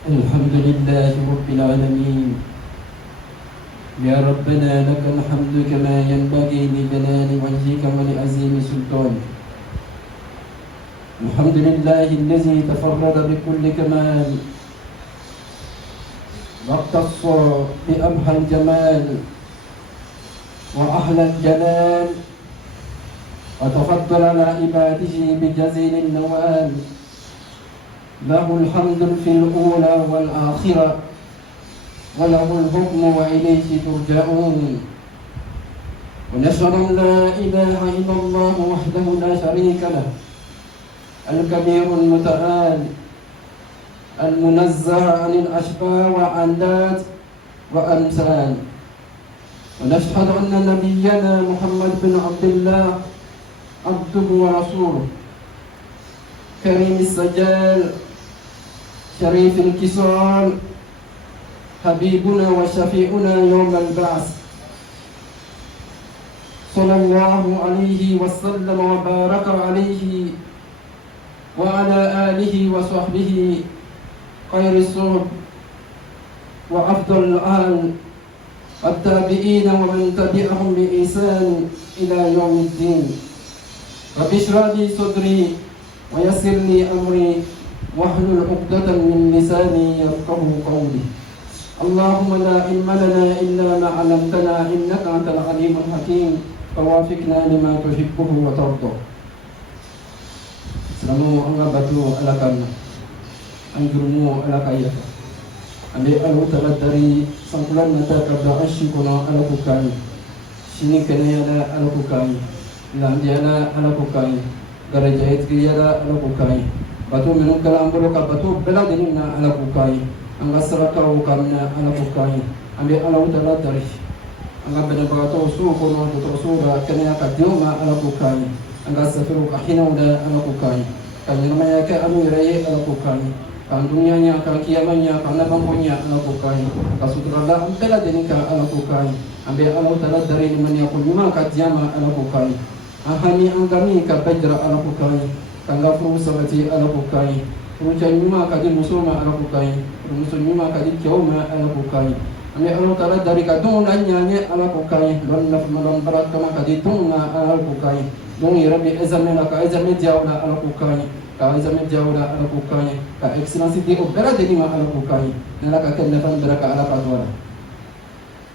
الحمد لله رب العالمين. يا ربنا لك الحمد كما ينبغي لجلال وجهك ولعظيم سلطانك. الحمد لله الذي تفرد بكل كمال واقتص بأبهى الجمال وأحلى الجلال، وتفضل على عباده بجزيل النوال. له الحمد في الأولى والآخرة، وله الحكم وإليه ترجعون. ونشهد أن لا إله إلا الله وحده لا شريك له، الكبير المتعال المنزه عن الأشباه وأنداد وأمثال. ونشهد أن نبينا محمد بن عبد الله عبده ورسوله، كريم السجال شريف الكسال، حبيبنا وشفيعنا يوم البعث، صلى الله عليه وسلم وبارك عليه وعلى آله وصحبه خير الصحب وأفضل الآل التابعين ومن تبعهم بإحسان إلى يوم الدين. رب اشرح لي صدري ويسر لي أمري واحلل عقدة من لساني يفقهوا قولي. اللهم لا علم لنا إلا ما علمتنا إنك أنت العليم الحكيم، فوافقنا لما تحبه وترضى. Selamu anga batu ala kana, anjurumu ala kaya. Ambil alu tabat dari sangkulan mata kabda ashi kuna ala kukai. Sini kena ada ala kukai, landiana ala kukai, garajait kiyada ala kukai. Batu minum kalam beroka batu bela denina ala kukai. Anga saraka ukamna ala kukai. Ambil alu tabat dari anga benda bagato su kuna tu sura kena kadiuma ala kukai. Anga safiru kahina uda ala kukai. Kanyamanya ke alu iraye ala kukai. Kan dunianya, kan kiamatnya, kan nabangnya ala kukai. Kasutrada ambela denika ala kukai. Ambil ala utara dari mana aku nyuma kajama ala kukai. Ahani angkami ka bajra ala kukai. Kanga furu sabati ala kukai. Furu nyuma kadi musuma ala kukai. Musu nyuma kadi kiauma ala kukai. Ambil ala utara dari kadunanya ala kukai. Lon naf malon barat kama kadi tunga ala kukai. Mungi Rabbi ezamena ka ezame jawla ala kukai, ka ezame jawla ala kukai, ka excellency di opera de lima ala kukai, nala ka kenafan beraka ala patwala.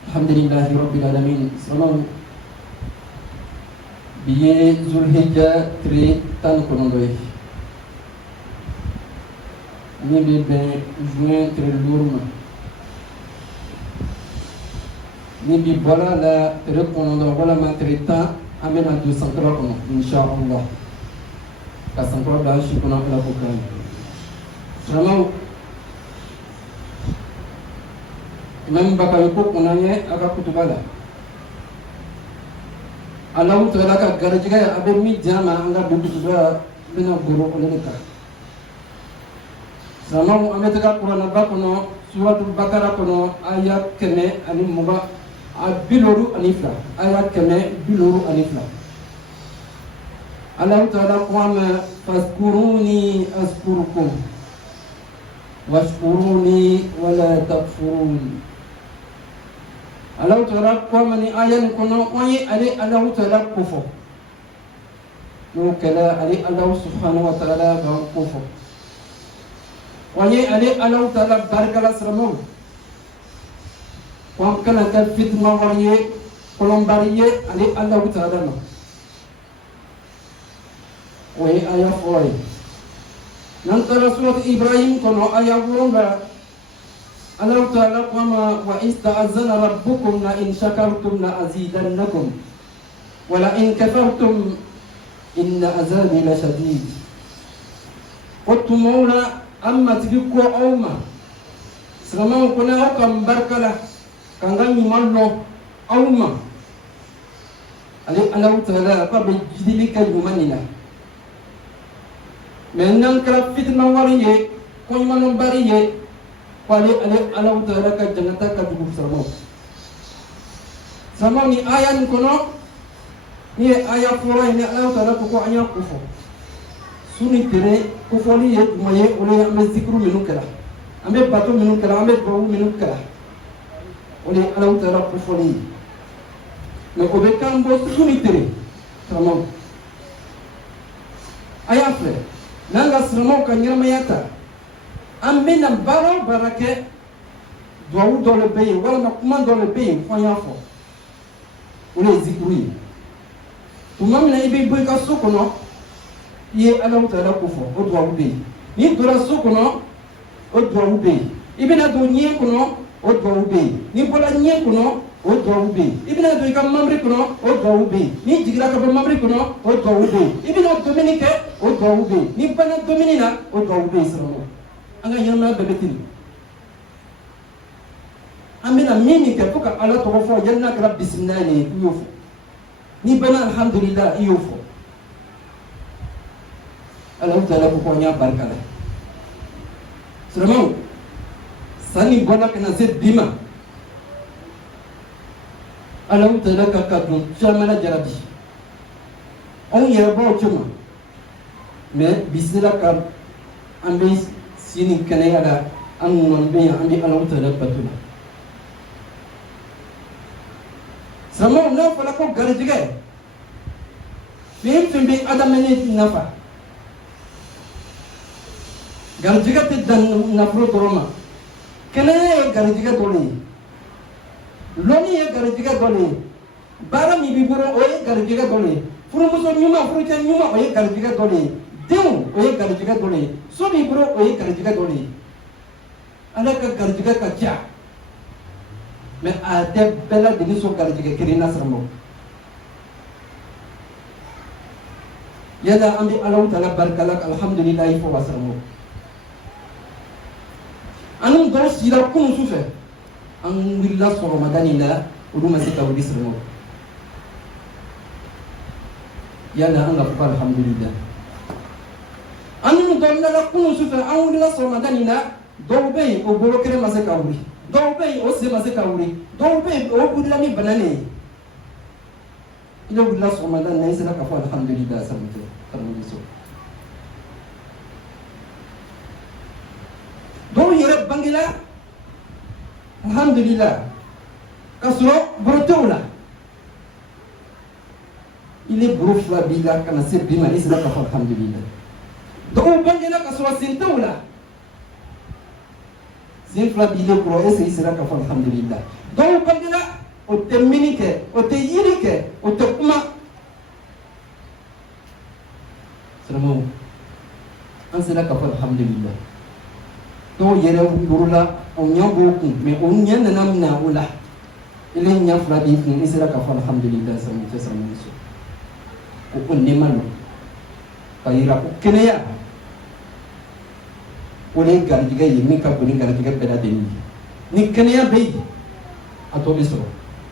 Alhamdulillahi Rabbil Alamin. Selamat biye Zulhijjah 3 tan konondoi. Ni be juin 3 lurma. Ni bi bola la rekonondo bola ma 3 tan. Amena 200 kono insyaallah ka sankro da shi kono ala bukan sama imam bakal ko kunanye aga kutubala Allah taala ka garajiga abe mi jama anga bukutuba bena guru oleka sama ametaka qur'an bakono suratul baqara kono ayat kene ani muba biloru anifla ayat keme biloru anifla. Allah Ta'ala qama fazkuruni azkurukum washkuruni wala takfurun. Allah Ta'ala qama ni ayat kono koyi ali Allah Ta'ala kufo no kala ali Allah subhanahu wa ta'ala ba kufo koyi ali Allah Ta'ala barkala sramu Wangkana ka fitma wariye kolombariye ali Allah Ta'ala no. Wai ayat wai. Nantara surat Ibrahim kono ayat wonga Allah Ta'ala qama wa ista'azana rabbukum la in syakartum la azidannakum wa la in kafartum inna azabi la shadid. Quttu maula amma tigiku awma. Selama kuna hakam barkalah kangani mallo awma ali Allah Ta'ala fa bijidilika yumanina menang kala fitna wariye ko manon bariye wali ali Allah Ta'ala ka jannata ka dubu sama ni ayan kono ni aya fura ni Allah Ta'ala ko anya kufo suni tere kufoli ye maye ole ya mezikru minukala an bɛ bato minnu kalan an bɛ duwawu minnu kalan o de ye Alahu Taala kofɔli ye mais o bɛ k'an bɔ su ni tile karamɔgɔ a y'a filɛ n'an ka silamɛw ka ɲɛnamaya ta an bɛna baara o baara kɛ duwawu dɔ le bɛ yen walima kuma dɔ le bɛ yen fɔ an y'a fɔ o de ye zikuru ye tuma min na i bɛ bɔ i ka so kɔnɔ i ye Alahu Taala ko fɔ o duwawu bɛ yen n'i donna so kɔnɔ o duwawu bɛ yen i bɛna don ɲɛ kɔnɔ o duwawu bɛ yen n'i bɔra ɲɛ kɔnɔ o duwawu bɛ yen i bɛna don i ka mamiri kɔnɔ o duwawu bɛ yen n'i jiginna ka bɔ mamiri kɔnɔ o duwawu bɛ yen i bɛna dumuni kɛ o duwawu bɛ yen n'i banna dumuni na o duwawu bɛ yen siramɔgɔ an ka ɲɛnamaya bɛɛ bɛ ten an bɛna min kɛ fo ka Ala tɔgɔ fɔ yanni n'a kɛra bisimila ye i y'o fɔ n'i banna alhamdulillah i y'o fɔ Alahu Taala ko an y'a barika la silamɛw sanni bɔra ka na se bi ma Alahu Taala ka kadon caman lajarabi anw yɛrɛ b'aw cɛ ma mais bi sera ka an bɛ si ni kɛnɛya la an ŋɔni bɛ yan an bɛ Alahu Taala bato la silamɛw n'a fɔra ko garijɛgɛ fɛn fɛn bɛ adamaden nafa garijɛgɛ tɛ dan nafolo dɔrɔn ma kɛnɛya ye garijɛgɛ dɔ le ye lɔnni ye garijɛgɛ dɔ le ye baara min b'i bolo o ye garijɛgɛ dɔ le ye furumuso ɲuman furucɛ ɲuman o ye garijɛgɛ dɔ le ye denw o ye garijɛgɛ dɔ le ye so b'i bolo o ye garijɛgɛ dɔ le ye Ala ka garijɛgɛ ka ca mais a tɛ bɛɛ lajɛlen sɔn garijɛgɛ kelen na siramɔgɔ yala an bɛ Alahu Taala barika la alhamdulillah fɔ wa siramɔgɔ an dɔw sira kunun su fɛ an wulila sɔgɔmada nin la olu ma se ka wuli siramɔgɔ yala an ka fɔ alhamdulillah an dɔw nana kunun su fɛ an wulila sɔgɔmada nin la dɔw bɛ yen o bolo kelen ma se ka wuli dɔw bɛ yen o sen ma se ka wuli dɔw bɛ yen o wulila ni bana ne ye i bɛ wulila sɔgɔmada nin na i sera ka fɔ alhamdulillah sababu karamɔgɔ dɔw yɛrɛ bangela alhamdulillah ka sɔrɔ baro tɛw la i ni baro fila b'i la ka na se bi ma i sera ka fɔ alhamdulillah dɔw bangela ka sɔrɔ sen tɛw la sen fila b'i le kɔrɔ est-ce que i sera ka fɔ alhamdulillah dɔw bangela o tɛ mini kɛ o tɛ yiri kɛ o tɛ kuma silamɛw an sera ka fɔ alhamdulillah dɔw yɛrɛ wulila o ɲɛ b'o kun mais o ɲɛ nana minɛ o la ile ɲɛ fila b'i kun i sera ka fɔ alhamdulillah silamɛw o nɛɛma don ka yira ko kɛnɛya o de ye garijɛgɛ ye min ka bon ni garijɛgɛ bɛɛ lajɛlen ye ni kɛnɛya bɛ yen a tɔ bɛ sɔrɔ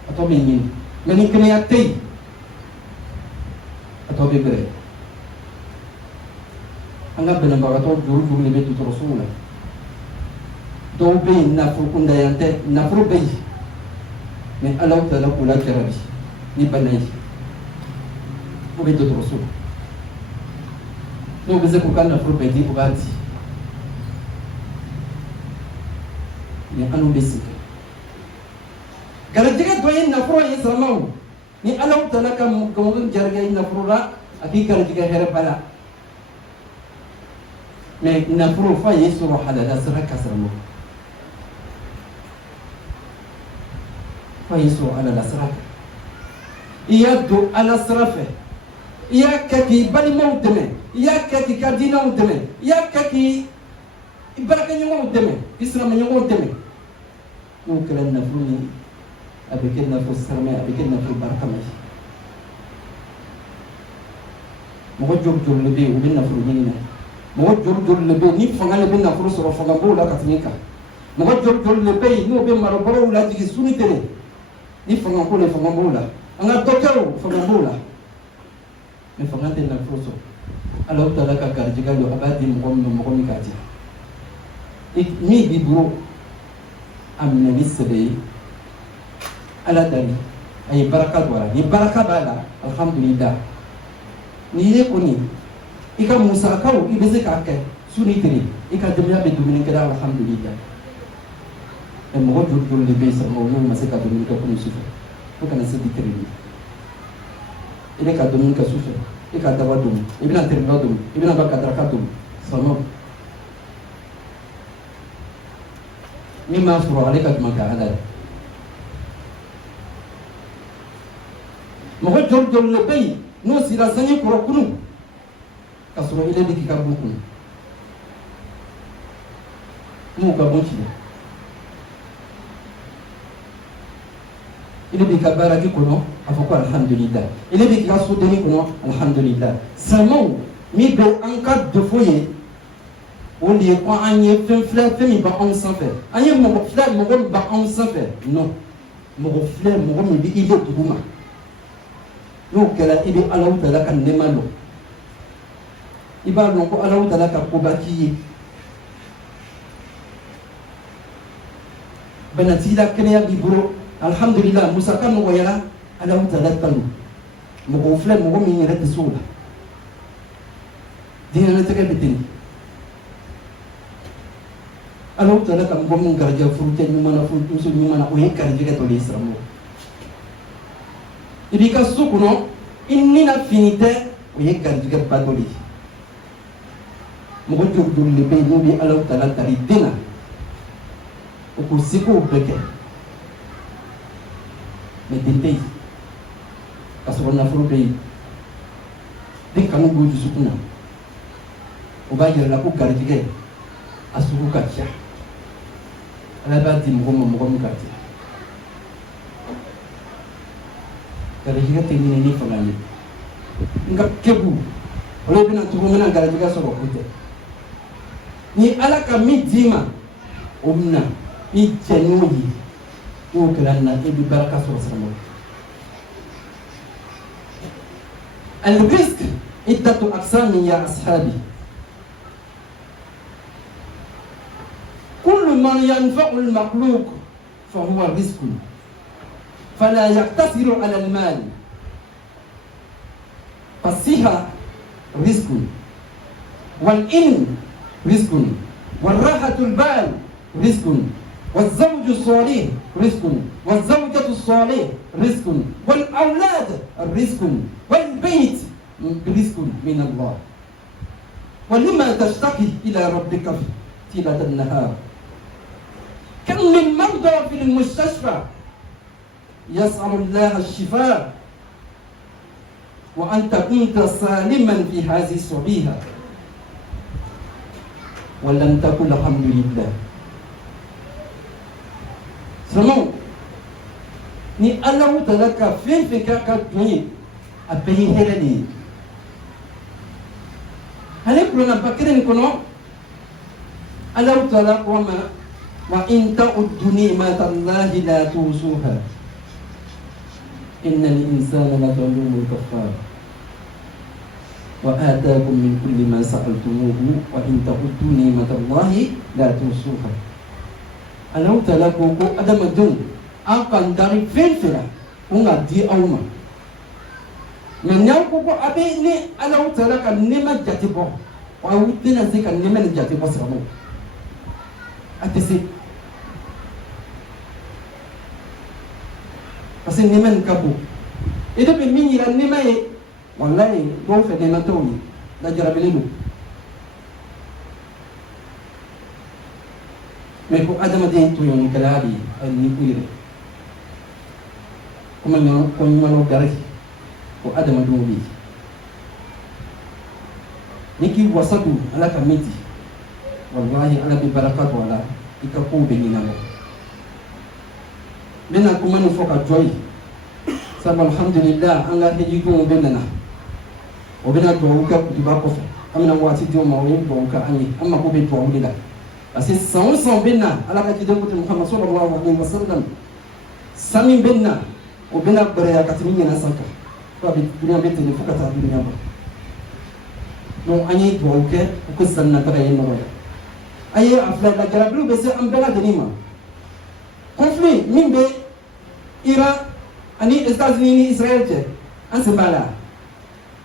a tɔ bɛ ɲini mais ni kɛnɛya tɛ yen a tɔ bɛ bɛrɛ an ka bɛnɛbagatɔ juru de bɛ dɔgɔtɔrɔsow la dɔw bɛ yen nafolo kundayan tɛ nafolo bɛ yen mais Alahu Taala k'u lajarabi ni bana ye o bɛ dɔgɔtɔrɔso la n'o bɛ se k'u ka nafolo bɛɛ di o b'a di mais an bɛ sigi garijɛgɛ dɔ ye nafolo ye silamɛw ni Alahu Taala ka gawo jarigɛ nafolo la a b'i garijɛgɛ hɛrɛ ba la mais nafolo fa ye sɔrɔ halala sira ka siramɔgɔ fa ye sɔrɔ halala sira kan i y'a don Ala sira fɛ i y'a kɛ k'i balimaw dɛmɛ i y'a kɛ k'i ka diinɛw dɛmɛ i y'a kɛ k'i baarakɛɲɔgɔnw dɛmɛ i silamɛɲɔgɔnw dɛmɛ n'o kɛra nafolo ye a bɛ kɛ nafolo siramɛ a bɛ kɛ nafolo barakama ye mɔgɔ joli le bɛ yen u bɛ nafolo ɲini na mɔgɔ joli le bɛ yen ni fanga le bɛ nafolo sɔrɔ fanga b'o la ka tɛmɛ kan mɔgɔ joli le bɛ yen n'o bɛ marabagaw lajigi su ni tile ni fanga ko le fanga b'o la an ka dɔkitɛriw fanga b'o la mais fanga tɛ nafolo sɔrɔ Alahu Taala ka garijɛgɛ don a b'a di mɔgɔ min ma mɔgɔ min k'a di min b'i bolo a minɛ ni sɛbɛ ye Ala dali a ye baraka don a la ni baraka b'a la alhamdulillah n'i ye kɔni i ka musakaw i bɛ se k'a kɛ sunitiri ika dunya be dumini kala alhamdulillah e mo jul le be sa mo ma se ka dumini ka kunu sufa ko kana se dikiri ile ka dumini ka sufa ika dawa dum ibina tirna dum ibina baka darakatum sama mimma furu alika dumaka hada mo jul le be no sira sanyi kuro kunu kasoro ile diki ka buku mu ka bonchi ile bi ka baraki kono afoko alhamdulillah ile bi ka sudeni kono alhamdulillah samo mi be anka de foyer on li ko anye fem mi ba on sans faire anye mo fla mo ba on sans faire non mo fla mo mi bi ile duguma no kala ibe alaw tala kan nemalo iba lon ko alaw tala ka ko baki banatila kenya bi buro alhamdulillah musa kan no yala alaw tala tanu mo ko fle mo mi ni rete sola dina na tege bitin alaw tala ka mo mun garja furute ni mana furtu so ni mana o ye garja to le isramo ibika sukuno inni na finite o ye garja badoli mo ko jog le be no bi alaw tala tari dina o ko siko beke me dinte kaso na furu be din kanu go ju sukuna o ba yela ko garja asuku kacha ala ba di mo kacha garja tini ni falani nga kebu ole bina tugo mena garja so ko te ni ala ka mi dima umna ni januyi o klanna e bi baraka so sama al rizq iddatu aqsam ya ashabi كل من ينفع المخلوق فهو رزق فلا يقتصر على المال فالصحة رزق والعلم رزق والراحة البال رزق والزوج الصالح رزق والزوجة الصالح رزق والأولاد رزق والبيت رزق من الله ولما تشتكي إلى ربك طيلة النهار كم من مرضى في المستشفى يسأل الله الشفاء وأنت كنت سالما في هذه الصبيحة ولم تقل الحمد لله سمو ni Allah talaka fin ka tuni a payi helani hale kuna bakirin kono Allah talaka wa in ta'uddu ni'matallahi la tusuha innal insana lazalumun kafar wa ataakum min kulli ma sa'altumuhu wa in ta'uddu ni'matallahi la tusuha Allah talaka ko adama dun akan dari fenfera unga di auma men nyaw ko abe ni Allah talaka nema jatibo wa wutina zika nema jatibo sabo atesi parce que nema nkabu ede be minyi la nema ye wallahi do fe de na towi la jarabelinu mais ko adama de to yon kalali ni kuire kuma nyon ko nyalo gari ko adama do bi niki wasadu ala kamiti wallahi ala bi barakatu ala ikaku be ninamo mena kuma no foka joy sabal alhamdulillah anga heji ko benana o bena do ka diba ko amna wati dio ma wi bo ka ani amma ko be to wulila asi sawu benna ala ka ci dembu Muhammad sallallahu alaihi wasallam sami benna o bena bare ya katimi na sanka ko bi dunya be tele fuka ta dunya ba no ani do ke ko sanna ka yin no aye afla la garablu be se ambela denima conflit mimbe Iran ani États-Unis ni Israël je an se bala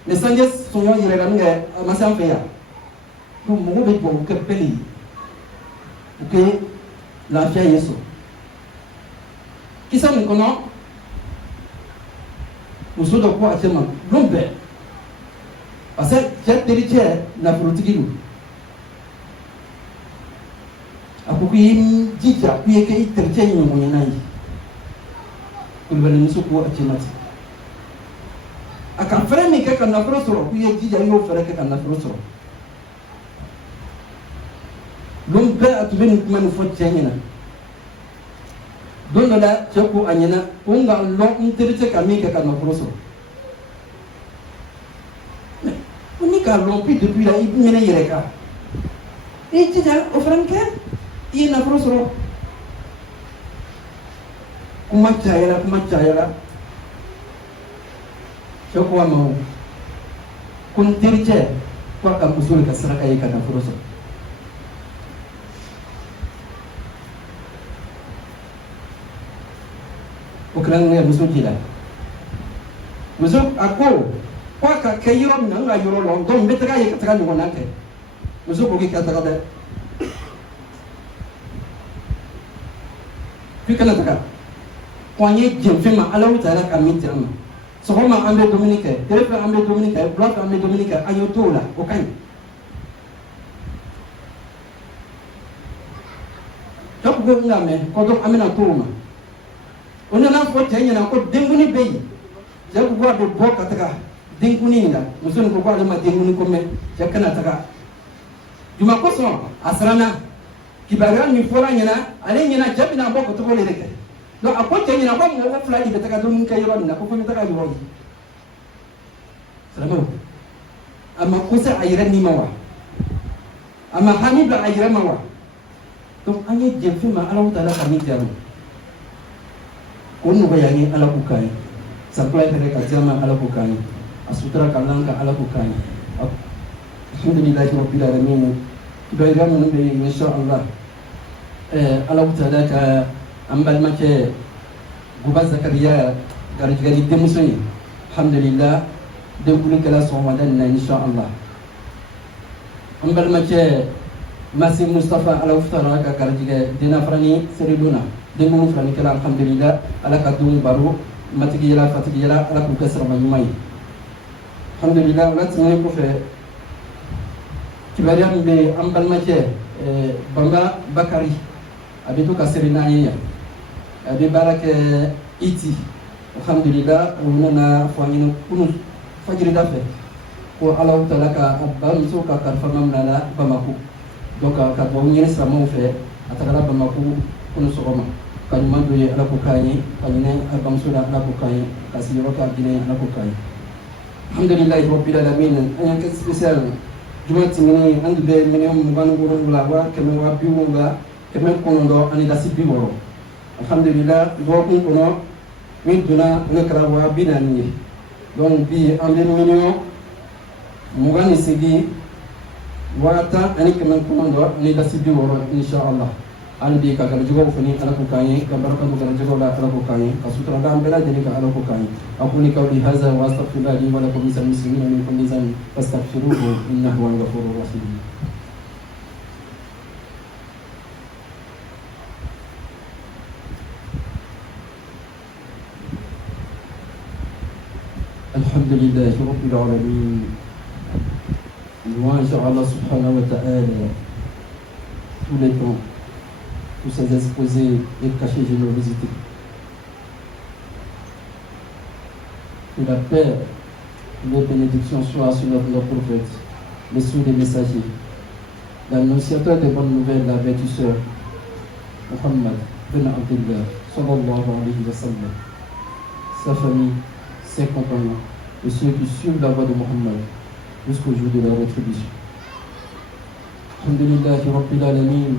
les sanjes sont yo ire la nge masan feya comme mon bébé pour que pays que la fière yeso qui ça nous connaît nous autres quoi actuellement l'ombre parce que j'ai héritier la politique akuki jija kuye ke iterche nyingo nyanai kulbani musuko achimati aka frame ke kana frosoro kuye jija yo fere ke kana frosoro lumbe atubeni kuma no fotchenya dondo la choko anyana unga lo interche kami ke kana frosoro unika lompi depuis la ibmene yereka e jija ofranke ina frusro kuma chayara chokwa mau kun tirje kwa ka musul ka saraka yi kana frusro ukran ne musul jila musul ako kwa ka kayo nanga yoro lo don betaka yi ka taka ni wonake musul ko ki ka taka da puis kana taka poignet jemfema ala utala kamitirama sohoma ambe dominique terefe ambe dominique bloc ambe dominique ayotola okan top go ngame ko do amena tuma ona na fo tenya na ko denguni beyi jabu go be boka taka denguni nda musun ko ko ma denguni ko me jakana taka juma ko so asrana kibaran ni fola nyana ale nyana jabi na boko to bole reke do akote nyana ba mo ko fula di betaka do mun kay ron na ko fami taka yoro salamo ama kusa ayira ni mawa ama hamiba ayira mawa to anye jefi ma ala utala kami jaru konu bayangi ala kukai supply tere ka jama ala kukai asutra kalanga ala kukai alhamdulillah rabbil alamin bayram nabi insha Allah ala utala ka ambal make guba zakariya garjigari demusoni alhamdulillah de kulin kala so wadan na insha Allah ambal make masi mustafa ala utala ka garjiga dina frani seriduna demu frani kala alhamdulillah ala ka dum baru matigi yala fatigi yala ala ku kasra mayumai alhamdulillah wala tsene ko fe kibariyam be ambal make bamba bakari abitu kasirina yaya abi barake iti alhamdulillah wonana fangino kunu fajiri dafe ko Allah taala ka abam so ka karfama nala bamako doka ka bo nyene sama fe atakala bamako kunu sogoma kan mando ye ala ko kani kanine abam so da ala ko kani kasiro ka dine ala ko kani alhamdulillah rabbil alamin ayan ka spécial jumati mini andu be mini mo banu guru la wa kemi wa biwo ga kemi kono do ani da sibi woro alhamdulillah do kun kono min duna ngakra wa binani donc bi ambe minio mo gani sigi wata ani kemi kono do ani da sibi woro insha Allah albi ka kala jogo fani ala ko kany ka baraka mo kala jogo la ala ko kany ka sutra da ambela de ka ala ko kany aquli qawli hadha wa astaghfirullahi li wa lakum min muslimin min kulli dhanbin fastaghfiruhu innahu huwal ghafurur rahim alhamdulillahi rabbil alamin louange à Allah subhanahu wa ta'ala tous les temps tous ces exposés et cachés générosité. Que la paix et les bénédictions soient sur notre prophète, les sous des messagers, l'annonciateur des bonnes nouvelles, la vertusseur, Muhammad bin Abdullah, sallallahu alayhi wa sallam, sa famille, ses compagnons, et ceux qui suivent la voie de Muhammad jusqu'au jour de la rétribution. Alhamdulillah, rabbil alamin.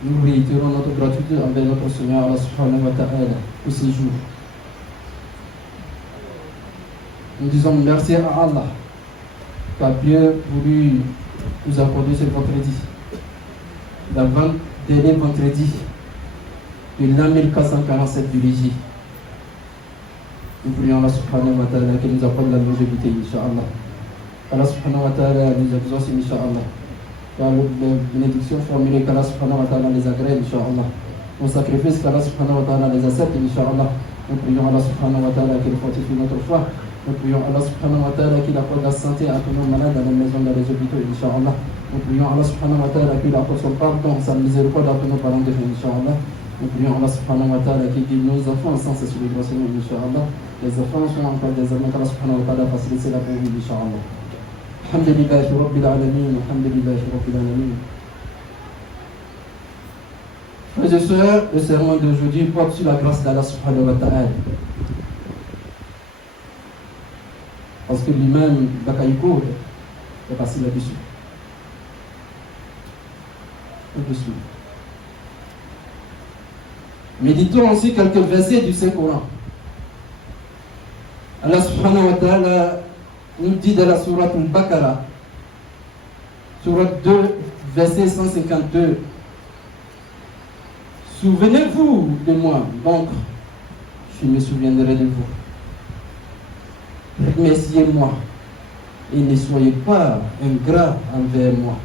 Nous réitérons notre gratitude envers notre Seigneur Allah subhanahu wa ta'ala pour ces jours. Nous disons merci à Allah qui a bien voulu nous accorder ce vendredi, dernier vendredi de l'an 1447 du Régis. Nous prions Allah subhanahu wa ta'ala qui nous accorde la longévité, Inch'Allah. qu'Allah subhanahu wa ta'ala nous exauce, Inch'Allah. Car les bénédictions formulées, qu'Allah subhanahu wa ta'ala les agrée, Inch'Allah. Nos sacrifices, qu'Allah subhanahu wa ta'ala les accepte, Inch'Allah. Nous prions Allah subhanahu wa ta'ala qu'il fortifie notre foi. Nous prions Allah subhanahu wa ta'ala qu'il apporte la santé à tous nos malades dans les maisons, dans les hôpitaux, Inch'Allah. Nous prions Allah subhanahu wa ta'ala qu'il apporte son pardon, sa miséricorde à tous nos parents de vie, Inch'Allah. Nous prions Allah subhanahu wa ta'ala qui guide nos enfants sans cesse sur les droits Seigneur, Inch'Allah. Les enfants sont encore des amis, qu'Allah subhanahu wa ta'ala facilite la pour vous, Inch'Allah. Alhamdulillahi Rabbil Alamin, Alhamdulillahi Rabbil Alamin. Frères et sœurs, le sermon d'aujourd'hui porte sur la grâce d'Allah subhanahu wa ta'ala. Parce que l'imam Bakayko est passé là-dessus. Au-dessus. Méditons aussi quelques versets du Saint-Coran. Allah subhanahu wa ta'ala nous dit dans la sourate Al-Baqarah, sourate 2, verset 152. Souvenez-vous de moi, donc je me souviendrai de vous. Remerciez-moi et ne soyez pas ingrats envers moi.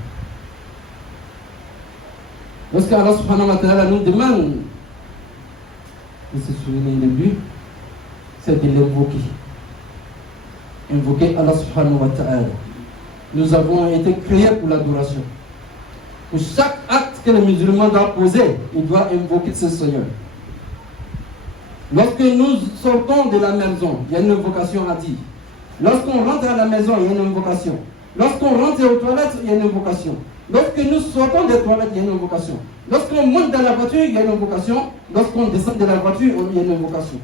Lorsque Allah subhanahu wa ta'ala nous demande de se souvenir de lui, c'est de l'invoquer. Invoquer Allah subhanahu wa ta'ala. Nous avons été créés pour l'adoration. Pour chaque acte que le musulman doit poser, il doit invoquer ce Seigneur. Lorsque nous sortons de la maison, il y a une invocation à dire. Lorsqu'on rentre à la maison, il y a une invocation. Lorsqu'on rentre aux toilettes, il y a une invocation. Lorsque nous sortons des toilettes, il y a une invocation. Lorsqu'on monte dans la voiture, il y a une invocation. Lorsqu'on descend de la voiture, il y a une invocation.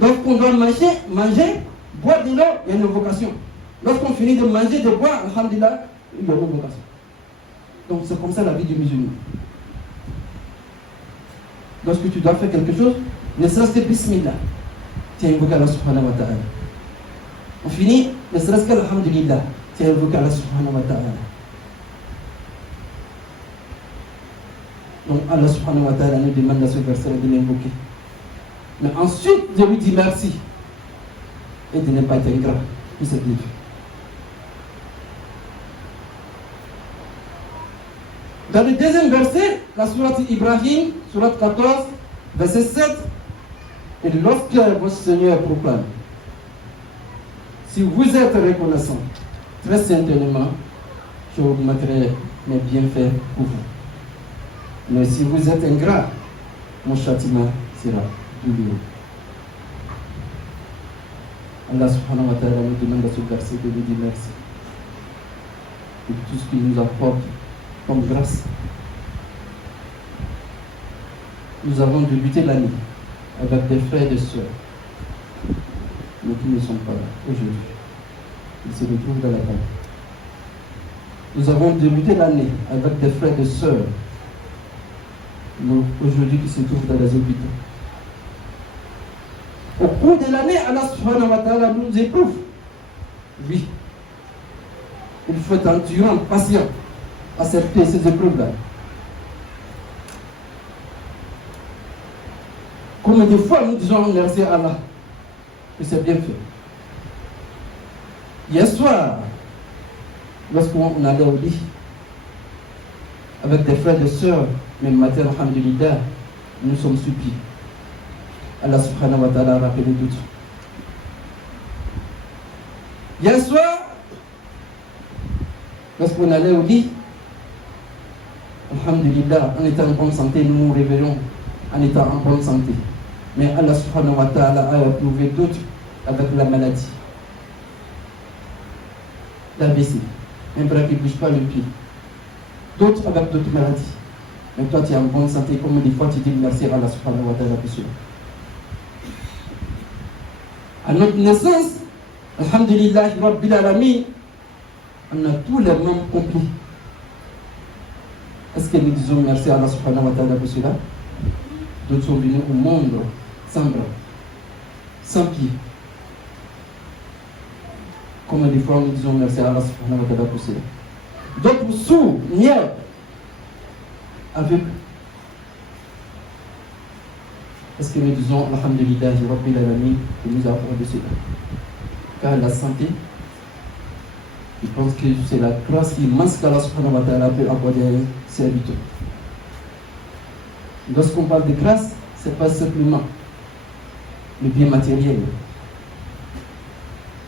Lorsqu'on doit manger, boire de l'eau, il y a une invocation. Lorsqu'on finit de manger, de boire, alhamdulillah, il y a une invocation. Donc c'est comme ça la vie du musulman. Lorsque tu dois faire quelque chose, ne serait-ce que bismillah, tu as invoqué Allah subhanahu wa ta'ala. On finit, ne serait-ce que alhamdulillah, tu as invoqué Allah subhanahu wa ta'ala. Donc Allah subhanahu wa ta'ala nous demande dans ce verset de l'invoquer. Mais ensuite de lui dire merci et de ne pas être ingrat pour cette vie. Dans le deuxième verset, la sourate Ibrahim, sourate 14, verset 7, et lorsque votre Seigneur proclame, si vous êtes reconnaissant, très certainement, je augmenterai mes bienfaits pour vous. Mais si vous êtes ingrat, mon châtiment sera douloureux. Allah subhanahu wa ta'ala nous demande dans ce verset de lui dire merci pour tout ce qu'il nous apporte comme grâce. Nous avons débuté l'année avec des frères et des sœurs, mais qui ne sont pas là aujourd'hui. Ils se retrouvent dans la table. Nous avons débuté l'année avec des frères et des sœurs, mais aujourd'hui qui se trouvent dans les hôpitaux. Au cours de l'année, Allah subhanahu wa ta'ala nous éprouve. Oui. Il faut être endurant, patient, accepter ces épreuves-là. Combien de fois nous disons merci à Allah que c'est bien fait. Hier soir, lorsqu'on allait au lit, avec des frères et des sœurs, même matin, alhamdulillah, nous sommes suppliés. Allah subhanahu wa ta'ala a rappelé tout. Hier soir, lorsqu'on allait au lit, alhamdulillah, on était en bonne santé, nous nous réveillons en étant en bonne santé. Mais Allah subhanahu wa ta'ala a éprouvé d'autres avec la maladie. L'AVC, un bras qui ne bouge pas le pied. D'autres avec d'autres maladies. Mais toi tu es en bonne santé, combien de fois tu dis merci à Allah subhanahu wa ta'ala pour cela. À notre naissance, alhamdulillah, Rabbil Alamin, on a tous les membres compris. Est-ce que nous disons merci à Allah subhanahu wa ta'ala pour cela? D'autres sont venus au monde sans bras, sans pieds. Combien de fois nous disons merci à Allah subhanahu wa ta'ala pour cela? D'autres sourds, niais, aveugles. Est-ce que nous disons alhamdulillah Rabbil Alamin que nous avons de cela? Car la santé Je pense que c'est la grâce immense qu'Allah subhanahu wa ta'ala peut accorder à un serviteur. Lorsqu'on parle de grâce, ce n'est pas simplement le bien matériel.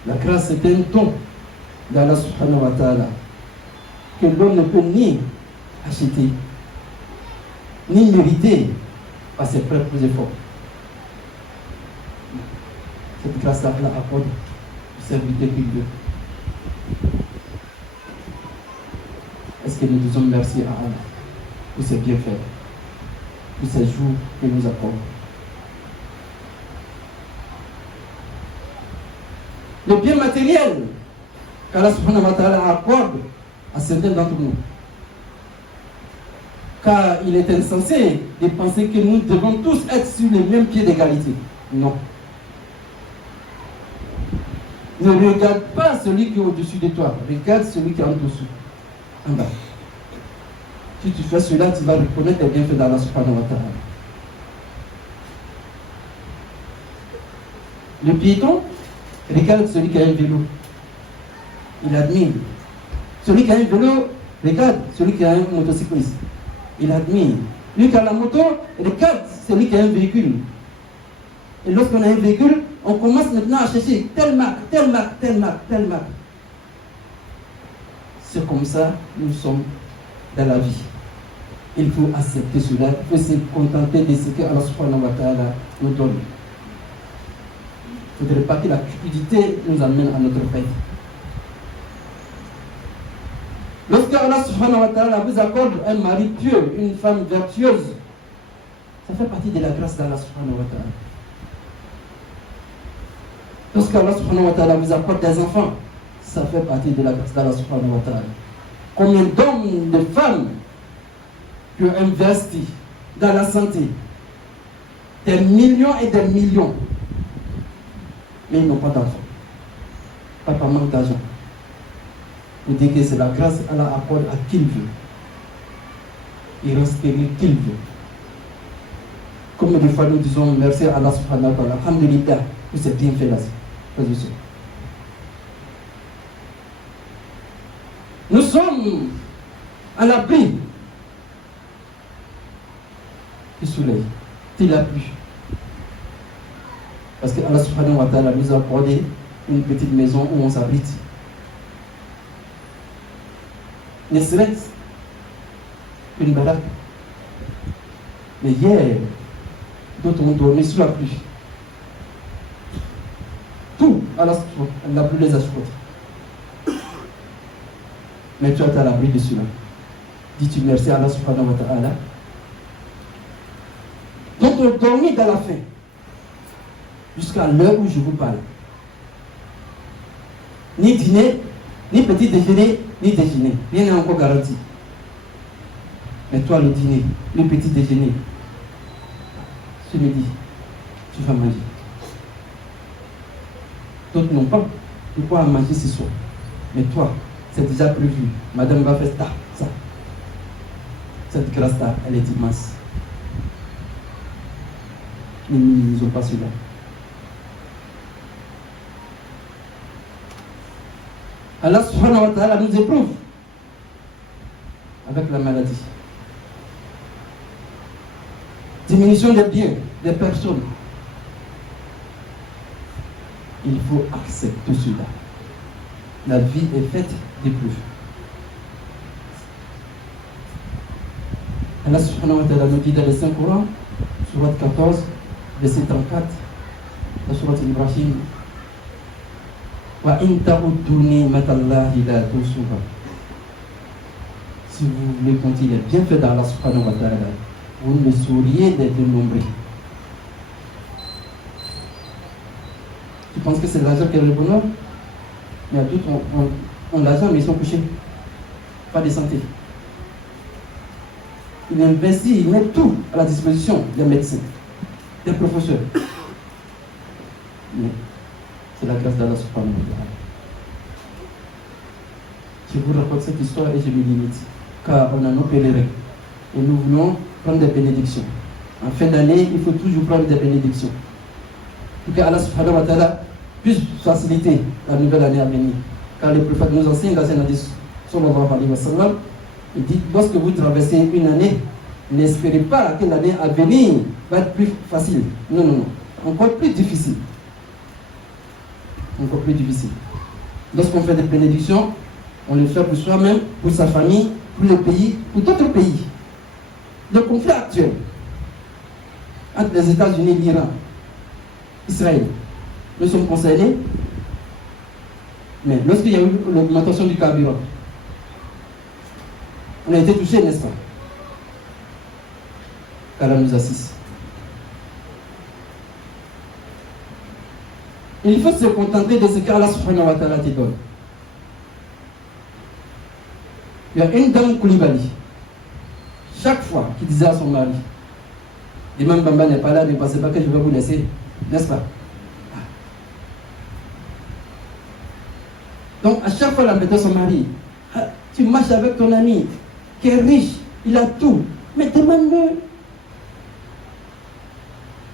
La grâce est un don d'Allah subhanahu wa ta'ala que l'homme ne peut ni acheter, ni mériter par ses propres efforts. Cette grâce-là, Allah accorde au serviteur qu'il veut. Est-ce que nous disons merci à Allah pour ses bienfaits, pour ces jours qu'il nous accorde? Le bien matériel qu'Allah subhanahu wa ta'ala accorde à certains d'entre nous. Car il est insensé de penser que nous devons tous être sur les mêmes pieds d'égalité. Non. Ne regarde pas celui qui est au-dessus de toi, regarde celui qui est en dessous, en bas. Si tu fais cela, tu vas reconnaître les bienfaits d'Allah subhanahu wa ta'ala. Le piéton regarde celui qui a un vélo. Il admire. Celui qui a un vélo regarde celui qui a un motocycliste. Il admire. Lui qui a la moto regarde celui qui a un véhicule. Et lorsqu'on a un véhicule, on commence maintenant à chercher telle marque, telle marque, telle marque, telle marque. C'est comme ça que nous sommes dans la vie. Il faut accepter cela, il faut se contenter de ce que Allah subhanahu wa ta'ala nous donne. Il ne faudrait pas que la cupidité nous amène à notre paix. Lorsque Allah subhanahu wa ta'ala vous accorde un mari pieux, une femme vertueuse, ça fait partie de la grâce d'Allah subhanahu wa ta'ala. Lorsque Allah subhanahu wa ta'ala vous accorde des enfants, ça fait partie de la grâce d'Allah subhanahu wa ta'ala. Combien d'hommes, de femmes qui ont investi dans la santé des millions et des millions, mais ils n'ont pas d'enfants, pas par manque d'argent. Vous dites que c'est la grâce, Allah accorde à qui il veut. Il rend stérile qui il veut. Comme des fois nous disons merci à Allah subhanahu wa ta'ala, alhamdulillah, pour ces bienfaits-là. Nous sommes à l'abri du soleil, de la pluie. Parce que Allah subhanahu wa ta'ala nous a accordé une petite maison où on s'abrite. Ne serait-ce qu'une baraque. Mais hier, d'autres ont dormi sous la pluie. Tout, Allah n'a plus les assurer. Mais tu es à l'abri de cela. Dis-tu merci à Allah subhanahu wa ta'ala. D'autres ont dormi dans la faim. Jusqu'à l'heure où je vous parle. Ni dîner, ni petit déjeuner, ni déjeuner. Rien n'est encore garanti. Mais toi, le dîner, le petit déjeuner, ce midi, tu vas manger. D'autres n'ont pas de quoi manger ce soir. Mais toi, c'est déjà prévu. Madame va faire ça. Cette grâce-là, elle est immense. Ne minimisons pas cela. Allah subhanahu wa ta'ala nous éprouve avec la maladie. Diminution des biens, des personnes. Il faut accepter cela. La vie est faite d'épreuves. Allah subhanahu wa ta'ala nous dit dans le Saint-Coran, Surat 14, verset 34, la Surat Ibrahim, si vous voulez compter les bienfaits d'Allah subhanahu wa ta'ala, vous ne sauriez les dénombrer. Tu penses que c'est l'argent qui est le bonheur? Il y a d'autres ont l'argent mais ils sont couchés. Pas de santé. Il investit, il met tout à la disposition des médecins, des professeurs. Mais c'est la grâce d'Allah subhanahu wa ta'ala. Je vous raconte cette histoire et je me limite. Car on a nos pèlerins. Et nous voulons prendre des bénédictions. En fin d'année, il faut toujours prendre des bénédictions. Pour que Allah subhanahu wa ta'ala puisse faciliter la nouvelle année à venir. Car le prophète nous enseigne dans un hadith, sallallahu alayhi wa sallam, il dit, lorsque vous traversez une année, n'espérez pas que l'année à venir va être plus facile. Non, non, non. Encore plus difficile. Encore plus difficile. Lorsqu'on fait des bénédictions, on les fait pour soi-même, pour sa famille, pour le pays, pour d'autres pays. Le conflit actuel entre les États-Unis, l'Iran, Israël, nous sommes concernés. Mais lorsqu'il y a eu l'augmentation du carburant, on a été touchés, n'est-ce pas? qu'Allah nous assiste. Il faut se contenter de ce qu'Allah subhanahu wa ta'ala te donne. Il y a une dame Koulibaly, chaque fois qu'il disait à son mari, Imam Bamba n'est pas là, ne pensez pas que je vais vous laisser, n'est-ce pas? Donc à chaque fois, elle embêtait son mari. Ah, tu marches avec ton ami, qui est riche, il a tout, mais demande-le.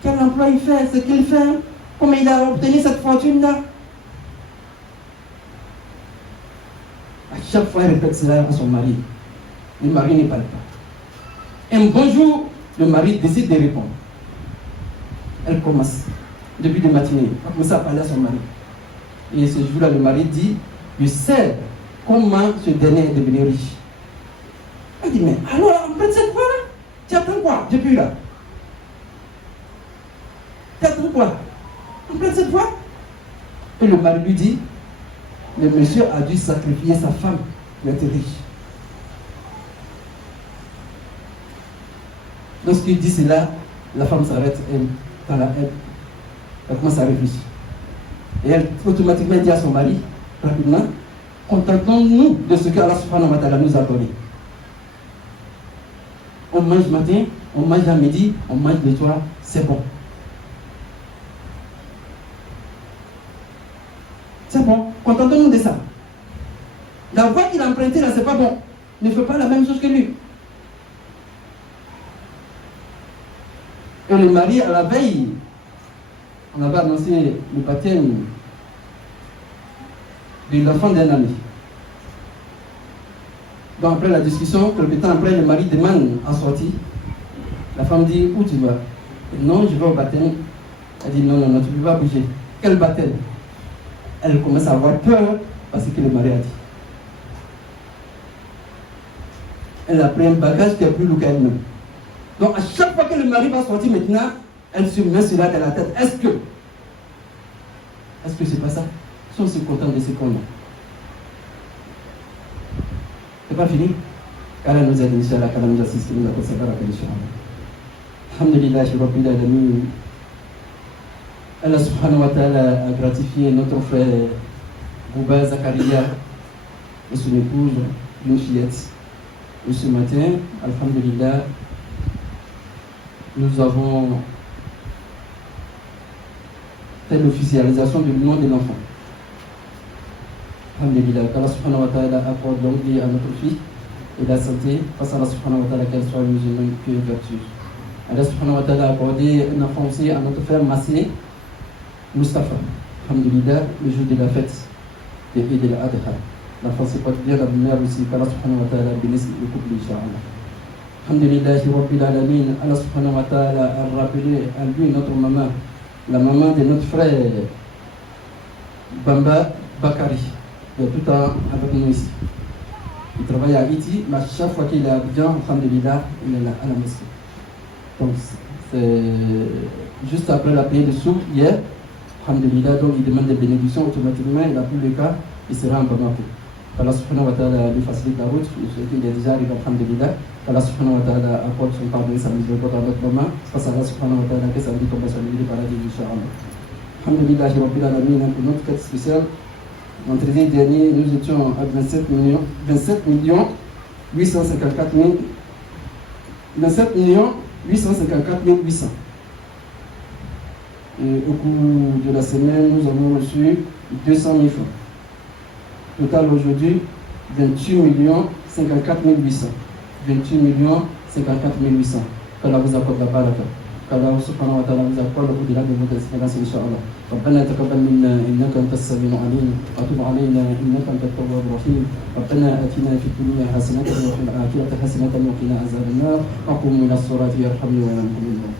Quel emploi il fait, ce qu'il fait, comment il a obtenu cette fortune-là. À chaque fois, elle répète cela à son mari. Le mari ne parle pas. Un bon jour, le mari décide de répondre. Elle commence, depuis de matinée, à commencer à parler à son mari. Et ce jour-là, le mari dit, je sais comment ce dernier est devenu riche. Elle dit, mais alors, en fait, cette fois-là, tu attends quoi depuis là? Tu attends quoi? En fait, cette fois? Et le mari lui dit, le monsieur a dû sacrifier sa femme pour être riche. Lorsqu'il dit cela, la femme s'arrête, elle commence à réfléchir. Et elle automatiquement dit à son mari, rapidement, contentons-nous de ce qu'Allah subhanahu wa ta'ala nous a donné. On mange matin, on mange à midi, on mange le soir, c'est bon. C'est bon, contentons-nous de ça. La voie qu'il a empruntée là, c'est pas bon. Ne fais pas la même chose que lui. Et le mari, à la veille, on avait annoncé le baptême de l'enfant d'un ami. Donc après la discussion, quelque temps après, le mari demande à sortir. La femme dit, où tu vas? Non, je vais au baptême. Elle dit, non, non, non, tu ne peux pas bouger. Quel baptême? Elle commence à avoir peur parce que le mari a dit. Elle a pris un bagage qui est plus lourd qu'elle-même. Donc à chaque fois que le mari va sortir maintenant, elle se met cela dans la tête. Est-ce que c'est pas ça? Si on se contente de ce qu'on a. C'est pas fini? qu'Allah nous aide, Inch'Allah, qu'Allah nous assiste, nous accompagne à la condition. Alhamdulillah, je vous prie d'Adami. Allah subhanahu wa ta'ala a gratifié notre frère Bouba Zakaria et son épouse, une fillette. Et ce matin, alhamdulillah, nous avons fait l'officialisation du nom de l'enfant. Alhamdulillah, qu'Allah subhanahu wa ta'ala accorde longue vie à notre fille et la santé, face à Allah subhanahu wa ta'ala qu'elle soit musulmane que vertueuse. Allah subhanahu wa ta'ala a accordé un enfant aussi à notre frère Massé Mustafa. Alhamdulillah, le jour de la fête de Eid al-Adha. L'enfant se porte bien, la mère aussi, qu'Allah subhanahu wa ta'ala bénisse le couple, Inch'Allah. Alhamdulillah, Rabbil Alamin, Allah subhanahu wa ta'ala a rappelé à lui notre maman, la maman de notre frère Bamba Bakari, qui est tout le temps avec nous ici. Il travaille à Haïti, mais chaque fois qu'il est à Abidjan, alhamdulillah, il est là à la mosquée. Donc, c'est juste après la prière de souk hier, alhamdulillah, donc il demande des bénédictions automatiquement, il a plus le cas, il sera en Bamako. Allah subhanahu wa ta'ala lui facilite la route, il est déjà arrivé, alhamdulillah. Allah subhanahu wa ta'ala apporte son pardon et sa miséricorde à notre maman. C'est parce Allah subhanahu wa ta'ala que ça lui tombe sur lui de paradis, Inch'Allah. Alhamdulillah, Rabbil Alamin, pour notre fête spéciale. Vendredi dernier, nous étions à 27 854 800. Et au cours de la semaine, nous avons reçu 200 000 francs. Total aujourd'hui, 28 54 800. 28 54 800. Qu'Allah vous accorde la baraka. qu'Allah subhanahu wa ta'ala nous accorde au-delà de notre espérance, Inch'Allah. ربنا تقبل منا إنك أنت السميع العليم وتب علينا إنك أنت التواب الرحيم ربنا آتنا في الدنيا حسنة وفي الآخرة حسنة وقنا عذاب النار وقم من الصلاة يرحمني ويرحمكم الله.